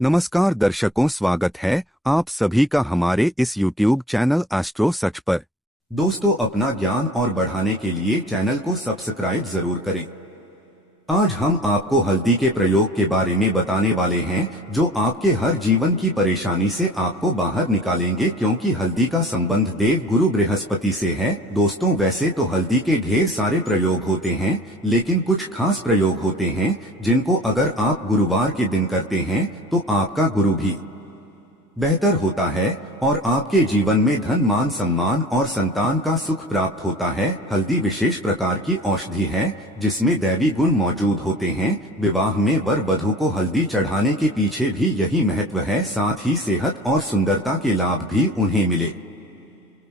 नमस्कार दर्शकों, स्वागत है आप सभी का हमारे इस YouTube चैनल एस्ट्रो सच पर। दोस्तों, अपना ज्ञान और बढ़ाने के लिए चैनल को सब्सक्राइब जरूर करें। आज हम आपको हल्दी के प्रयोग के बारे में बताने वाले हैं जो आपके हर जीवन की परेशानी से आपको बाहर निकालेंगे, क्योंकि हल्दी का संबंध देव गुरु बृहस्पति से है। दोस्तों, वैसे तो हल्दी के ढेर सारे प्रयोग होते हैं, लेकिन कुछ खास प्रयोग होते हैं जिनको अगर आप गुरुवार के दिन करते हैं तो आपका गुरु भी बेहतर होता है और आपके जीवन में धन, मान, सम्मान और संतान का सुख प्राप्त होता है। हल्दी विशेष प्रकार की औषधि है जिसमें दैवी गुण मौजूद होते हैं। विवाह में वर वधू को हल्दी चढ़ाने के पीछे भी यही महत्व है। साथ ही सेहत और सुंदरता के लाभ भी उन्हें मिले।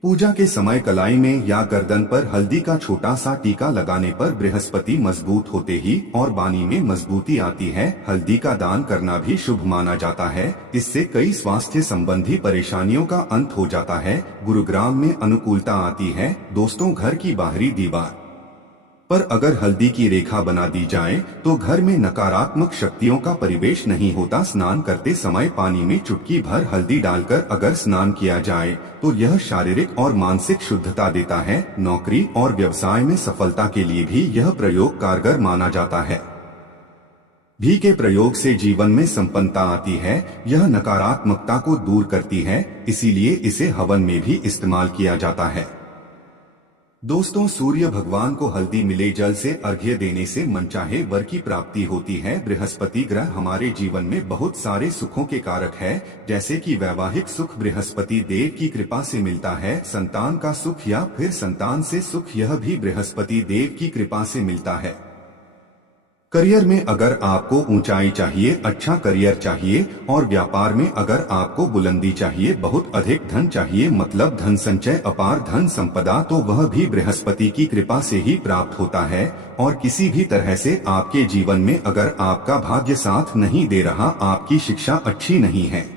पूजा के समय कलाई में या गर्दन पर हल्दी का छोटा सा टीका लगाने पर बृहस्पति मजबूत होते ही और वाणी में मजबूती आती है। हल्दी का दान करना भी शुभ माना जाता है। इससे कई स्वास्थ्य संबंधी परेशानियों का अंत हो जाता है। गुरुग्राम में अनुकूलता आती है। दोस्तों, घर की बाहरी दीवार पर अगर हल्दी की रेखा बना दी जाए तो घर में नकारात्मक शक्तियों का परिवेश नहीं होता। स्नान करते समय पानी में चुटकी भर हल्दी डालकर अगर स्नान किया जाए तो यह शारीरिक और मानसिक शुद्धता देता है। नौकरी और व्यवसाय में सफलता के लिए भी यह प्रयोग कारगर माना जाता है। घी के प्रयोग से जीवन में संपन्नता आती है। यह नकारात्मकता को दूर करती है, इसीलिए इसे हवन में भी इस्तेमाल किया जाता है। दोस्तों, सूर्य भगवान को हल्दी मिले जल से अर्घ्य देने से मनचाहे वर की प्राप्ति होती है। बृहस्पति ग्रह हमारे जीवन में बहुत सारे सुखों के कारक है, जैसे कि वैवाहिक सुख बृहस्पति देव की कृपा से मिलता है। संतान का सुख या फिर संतान से सुख, यह भी बृहस्पति देव की कृपा से मिलता है। करियर में अगर आपको ऊंचाई चाहिए, अच्छा करियर चाहिए, और व्यापार में अगर आपको बुलंदी चाहिए, बहुत अधिक धन चाहिए, मतलब धन संचय, अपार धन संपदा, तो वह भी बृहस्पति की कृपा से ही प्राप्त होता है। और किसी भी तरह से आपके जीवन में अगर आपका भाग्य साथ नहीं दे रहा, आपकी शिक्षा अच्छी नहीं है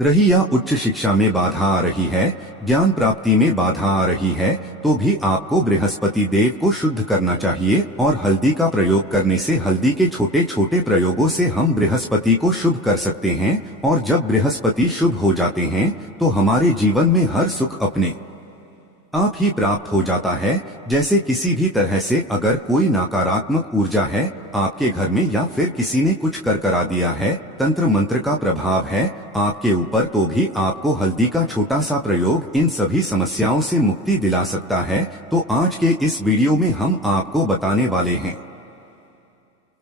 रही या उच्च शिक्षा में बाधा आ रही है, ज्ञान प्राप्ति में बाधा आ रही है, तो भी आपको बृहस्पति देव को शुद्ध करना चाहिए। और हल्दी का प्रयोग करने से, हल्दी के छोटे छोटे प्रयोगों से हम बृहस्पति को शुभ कर सकते हैं। और जब बृहस्पति शुभ हो जाते हैं तो हमारे जीवन में हर सुख अपने आप ही प्राप्त हो जाता है। जैसे किसी भी तरह से अगर कोई नकारात्मक ऊर्जा है आपके घर में, या फिर किसी ने कुछ कर करा दिया है, तंत्र मंत्र का प्रभाव है आपके ऊपर, तो भी आपको हल्दी का छोटा सा प्रयोग इन सभी समस्याओं से मुक्ति दिला सकता है। तो आज के इस वीडियो में हम आपको बताने वाले हैं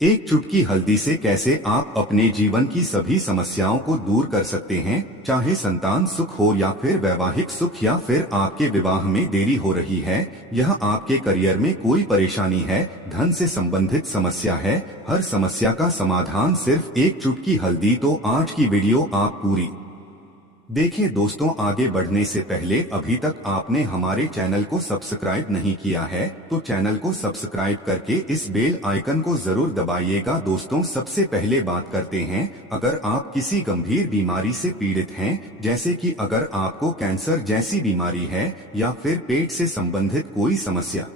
एक चुटकी हल्दी से कैसे आप अपने जीवन की सभी समस्याओं को दूर कर सकते हैं। चाहे संतान सुख हो या फिर वैवाहिक सुख, या फिर आपके विवाह में देरी हो रही है, यह आपके करियर में कोई परेशानी है, धन से संबंधित समस्या है, हर समस्या का समाधान सिर्फ एक चुटकी हल्दी। तो आज की वीडियो आप पूरी देखें। दोस्तों, आगे बढ़ने से पहले अभी तक आपने हमारे चैनल को सब्सक्राइब नहीं किया है तो चैनल को सब्सक्राइब करके इस बेल आइकन को जरूर दबाइएगा। दोस्तों, सबसे पहले बात करते हैं, अगर आप किसी गंभीर बीमारी से पीड़ित हैं, जैसे कि अगर आपको कैंसर जैसी बीमारी है या फिर पेट से संबंधित कोई समस्या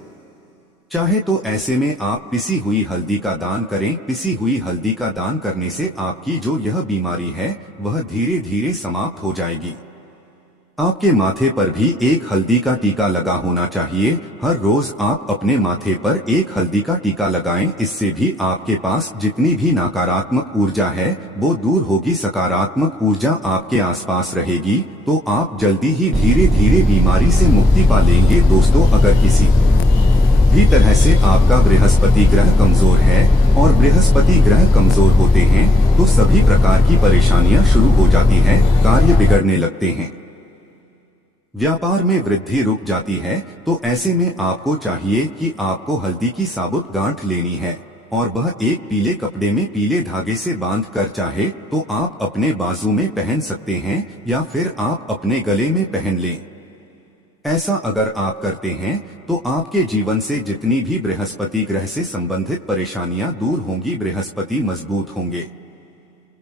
चाहे, तो ऐसे में आप पिसी हुई हल्दी का दान करें। पिसी हुई हल्दी का दान करने से आपकी जो यह बीमारी है वह धीरे धीरे समाप्त हो जाएगी। आपके माथे पर भी एक हल्दी का टीका लगा होना चाहिए। हर रोज आप अपने माथे पर एक हल्दी का टीका लगाएं। इससे भी आपके पास जितनी भी नकारात्मक ऊर्जा है वो दूर होगी, सकारात्मक ऊर्जा आपके आसपास रहेगी, तो आप जल्दी ही धीरे धीरे बीमारी से मुक्ति पा लेंगे। दोस्तों, अगर किसी भी तरह से आपका बृहस्पति ग्रह कमजोर है, और बृहस्पति ग्रह कमजोर होते हैं तो सभी प्रकार की परेशानियां शुरू हो जाती हैं, कार्य बिगड़ने लगते हैं, व्यापार में वृद्धि रुक जाती है। तो ऐसे में आपको चाहिए कि आपको हल्दी की साबुत गांठ लेनी है और वह एक पीले कपड़े में पीले धागे से बांध कर, चाहे तो आप अपने बाजू में पहन सकते हैं या फिर आप अपने गले में पहन लें। ऐसा अगर आप करते हैं तो आपके जीवन से जितनी भी बृहस्पति ग्रह से संबंधित परेशानियां दूर होंगी, बृहस्पति मजबूत होंगे।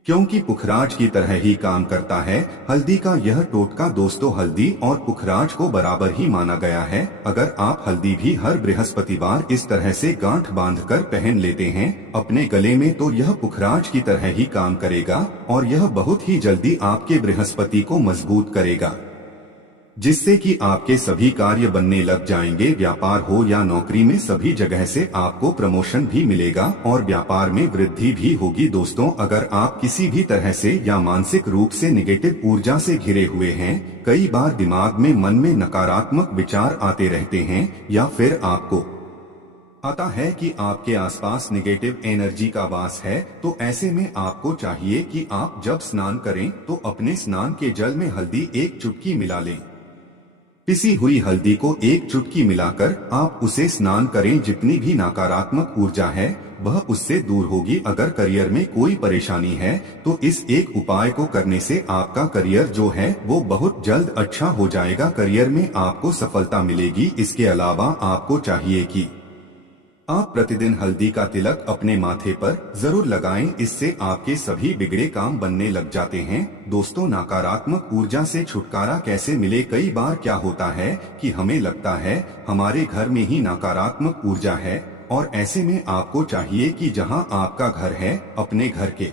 क्योंकि पुखराज की तरह ही काम करता है। हल्दी का यह टोटका दोस्तों हल्दी और पुखराज को बराबर ही माना गया है। अगर आप हल्दी भी हर बृहस्पतिवार इस तरह से गांठ बांधकर पहन लेते हैं अपने गले में, तो यह पुखराज की तरह ही काम करेगा और यह बहुत ही जल्दी आपके बृहस्पति को मजबूत करेगा, जिससे कि आपके सभी कार्य बनने लग जाएंगे। व्यापार हो या नौकरी में सभी जगह से आपको प्रमोशन भी मिलेगा और व्यापार में वृद्धि भी होगी। दोस्तों अगर आप किसी भी तरह से या मानसिक रूप से निगेटिव ऊर्जा से घिरे हुए हैं, कई बार दिमाग में मन में नकारात्मक विचार आते रहते हैं या फिर आपको आता है कि आपके आसपास निगेटिव एनर्जी का वास है, तो ऐसे में आपको चाहिए कि आप जब स्नान करें तो अपने स्नान के जल में हल्दी एक चुटकी मिला लें। पिसी हुई हल्दी को एक चुटकी मिलाकर आप उसे स्नान करें। जितनी भी नकारात्मक ऊर्जा है वह उससे दूर होगी। अगर करियर में कोई परेशानी है तो इस एक उपाय को करने से आपका करियर जो है वो बहुत जल्द अच्छा हो जाएगा। करियर में आपको सफलता मिलेगी। इसके अलावा आपको चाहिए कि आप प्रतिदिन हल्दी का तिलक अपने माथे पर जरूर लगाएं। इससे आपके सभी बिगड़े काम बनने लग जाते हैं। दोस्तों नकारात्मक ऊर्जा से छुटकारा कैसे मिले? कई बार क्या होता है कि हमें लगता है हमारे घर में ही नकारात्मक ऊर्जा है, और ऐसे में आपको चाहिए कि जहां आपका घर है अपने घर के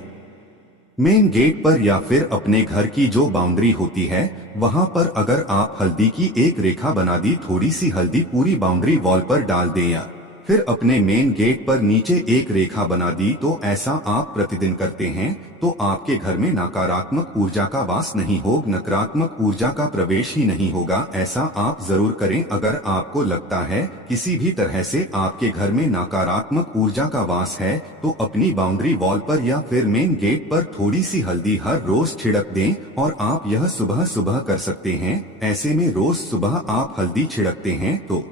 मेन गेट पर या फिर अपने घर की जो बाउंड्री होती है वहां पर अगर आप हल्दी की एक रेखा बना दी, थोड़ी सी हल्दी पूरी बाउंड्री वॉल पर डाल दें या फिर अपने मेन गेट पर नीचे एक रेखा बना दी, तो ऐसा आप प्रतिदिन करते हैं तो आपके घर में नकारात्मक ऊर्जा का वास नहीं होगा, नकारात्मक ऊर्जा का प्रवेश ही नहीं होगा। ऐसा आप जरूर करें। अगर आपको लगता है किसी भी तरह से आपके घर में नकारात्मक ऊर्जा का वास है तो अपनी बाउंड्री वॉल पर या फिर मेन गेट पर थोड़ी सी हल्दी हर रोज छिड़क दें, और आप यह सुबह सुबह कर सकते हैं। ऐसे में रोज सुबह आप हल्दी छिड़कते हैं तो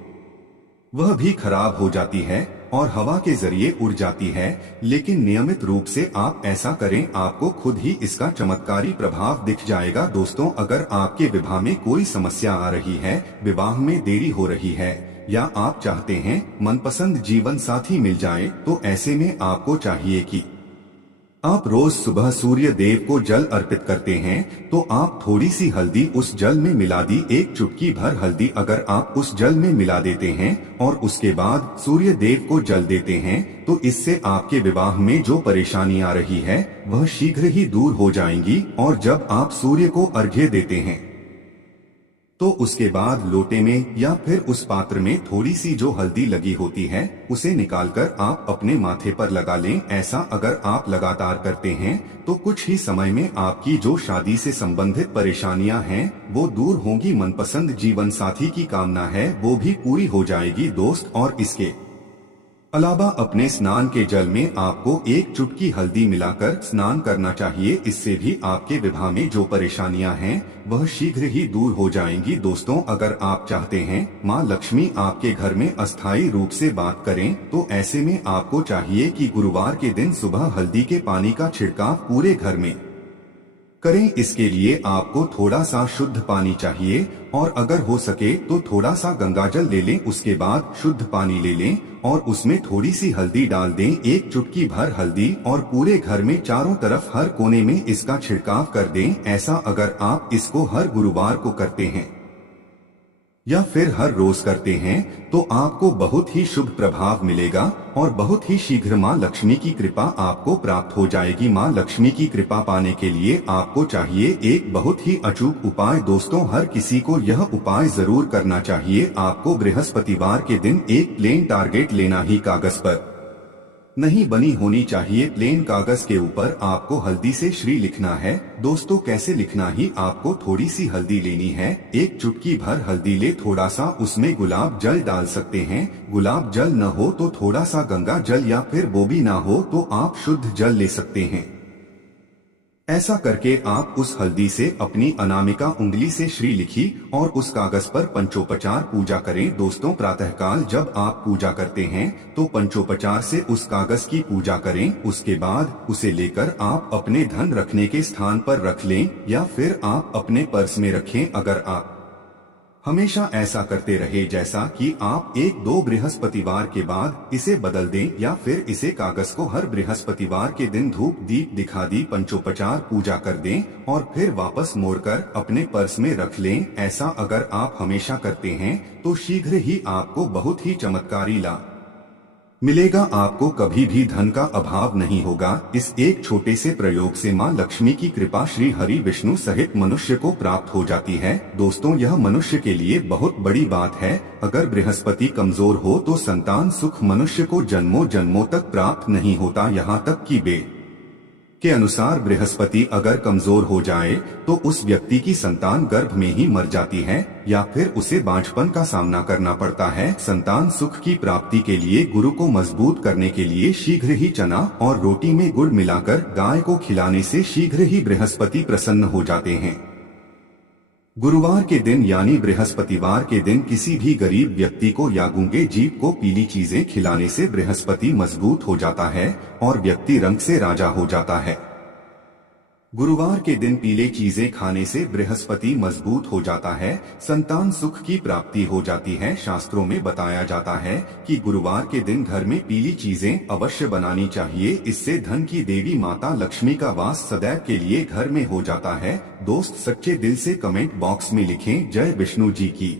वह भी खराब हो जाती है और हवा के जरिए उड़ जाती है, लेकिन नियमित रूप से आप ऐसा करें, आपको खुद ही इसका चमत्कारी प्रभाव दिख जाएगा। दोस्तों अगर आपके विवाह में कोई समस्या आ रही है, विवाह में देरी हो रही है या आप चाहते हैं मनपसंद जीवन साथी मिल जाए, तो ऐसे में आपको चाहिए कि आप रोज सुबह सूर्य देव को जल अर्पित करते हैं, तो आप थोड़ी सी हल्दी उस जल में मिला दी। एक चुटकी भर हल्दी अगर आप उस जल में मिला देते हैं और उसके बाद सूर्य देव को जल देते हैं, तो इससे आपके विवाह में जो परेशानी आ रही है वह शीघ्र ही दूर हो जाएंगी। और जब आप सूर्य को अर्घ्य देते हैं तो उसके बाद लोटे में या फिर उस पात्र में थोड़ी सी जो हल्दी लगी होती है उसे निकालकर आप अपने माथे पर लगा लें। ऐसा अगर आप लगातार करते हैं तो कुछ ही समय में आपकी जो शादी से संबंधित परेशानियां हैं वो दूर होंगी। मनपसंद जीवन साथी की कामना है वो भी पूरी हो जाएगी दोस्त। और इसके अलावा अपने स्नान के जल में आपको एक चुटकी हल्दी मिलाकर स्नान करना चाहिए। इससे भी आपके विवाह में जो परेशानियां हैं वह शीघ्र ही दूर हो जाएंगी। दोस्तों अगर आप चाहते हैं माँ लक्ष्मी आपके घर में अस्थायी रूप से बात करें, तो ऐसे में आपको चाहिए कि गुरुवार के दिन सुबह हल्दी के पानी का छिड़काव पूरे घर में करें। इसके लिए आपको थोड़ा सा शुद्ध पानी चाहिए, और अगर हो सके तो थोड़ा सा गंगाजल ले लें। उसके बाद शुद्ध पानी ले लें और उसमें थोड़ी सी हल्दी डाल दें, एक चुटकी भर हल्दी, और पूरे घर में चारों तरफ हर कोने में इसका छिड़काव कर दें। ऐसा अगर आप इसको हर गुरुवार को करते हैं या फिर हर रोज करते हैं तो आपको बहुत ही शुभ प्रभाव मिलेगा और बहुत ही शीघ्र माँ लक्ष्मी की कृपा आपको प्राप्त हो जाएगी। माँ लक्ष्मी की कृपा पाने के लिए आपको चाहिए एक बहुत ही अचूक उपाय। दोस्तों हर किसी को यह उपाय जरूर करना चाहिए। आपको बृहस्पतिवार के दिन एक प्लेन टारगेट लेना ही, कागज पर नहीं बनी होनी चाहिए। प्लेन कागज के ऊपर आपको हल्दी से श्री लिखना है। दोस्तों कैसे लिखना ही, आपको थोड़ी सी हल्दी लेनी है, एक चुटकी भर हल्दी ले, थोड़ा सा उसमें गुलाब जल डाल सकते हैं। गुलाब जल न हो तो थोड़ा सा गंगा जल, या फिर वो भी ना हो तो आप शुद्ध जल ले सकते हैं। ऐसा करके आप उस हल्दी से अपनी अनामिका उंगली से श्री लिखी और उस कागज पर पंचोपचार पूजा करें। दोस्तों प्रातःकाल जब आप पूजा करते हैं तो पंचोपचार से उस कागज की पूजा करें। उसके बाद उसे लेकर आप अपने धन रखने के स्थान पर रख लें या फिर आप अपने पर्स में रखें। अगर आप हमेशा ऐसा करते रहे जैसा कि आप 1-2 बृहस्पतिवार के बाद इसे बदल दें या फिर इसे कागज को हर बृहस्पतिवार के दिन धूप दीप दिखा दी पंचोपचार पूजा कर दें और फिर वापस मोड़कर अपने पर्स में रख लें। ऐसा अगर आप हमेशा करते हैं तो शीघ्र ही आपको बहुत ही चमत्कारी लाभ मिलेगा। आपको कभी भी धन का अभाव नहीं होगा। इस एक छोटे से प्रयोग से मां लक्ष्मी की कृपा श्री हरि विष्णु सहित मनुष्य को प्राप्त हो जाती है। दोस्तों, यह मनुष्य के लिए बहुत बड़ी बात है। अगर बृहस्पति कमजोर हो तो संतान सुख मनुष्य को जन्मों जन्मों तक प्राप्त नहीं होता। यहाँ तक कि वेद के अनुसार बृहस्पति अगर कमजोर हो जाए तो उस व्यक्ति की संतान गर्भ में ही मर जाती है या फिर उसे बांझपन का सामना करना पड़ता है। संतान सुख की प्राप्ति के लिए गुरु को मजबूत करने के लिए शीघ्र ही चना और रोटी में गुड़ मिलाकर गाय को खिलाने से शीघ्र ही बृहस्पति प्रसन्न हो जाते हैं। गुरुवार के दिन यानी बृहस्पतिवार के दिन किसी भी गरीब व्यक्ति को या गूंगे जीव को पीली चीजें खिलाने से बृहस्पति मजबूत हो जाता है और व्यक्ति रंग से राजा हो जाता है। गुरुवार के दिन पीले चीजें खाने से बृहस्पति मजबूत हो जाता है, संतान सुख की प्राप्ति हो जाती है। शास्त्रों में बताया जाता है कि गुरुवार के दिन घर में पीली चीजें अवश्य बनानी चाहिए। इससे धन की देवी माता लक्ष्मी का वास सदैव के लिए घर में हो जाता है। दोस्त, सच्चे दिल से कमेंट बॉक्स में लिखें जय विष्णु जी की।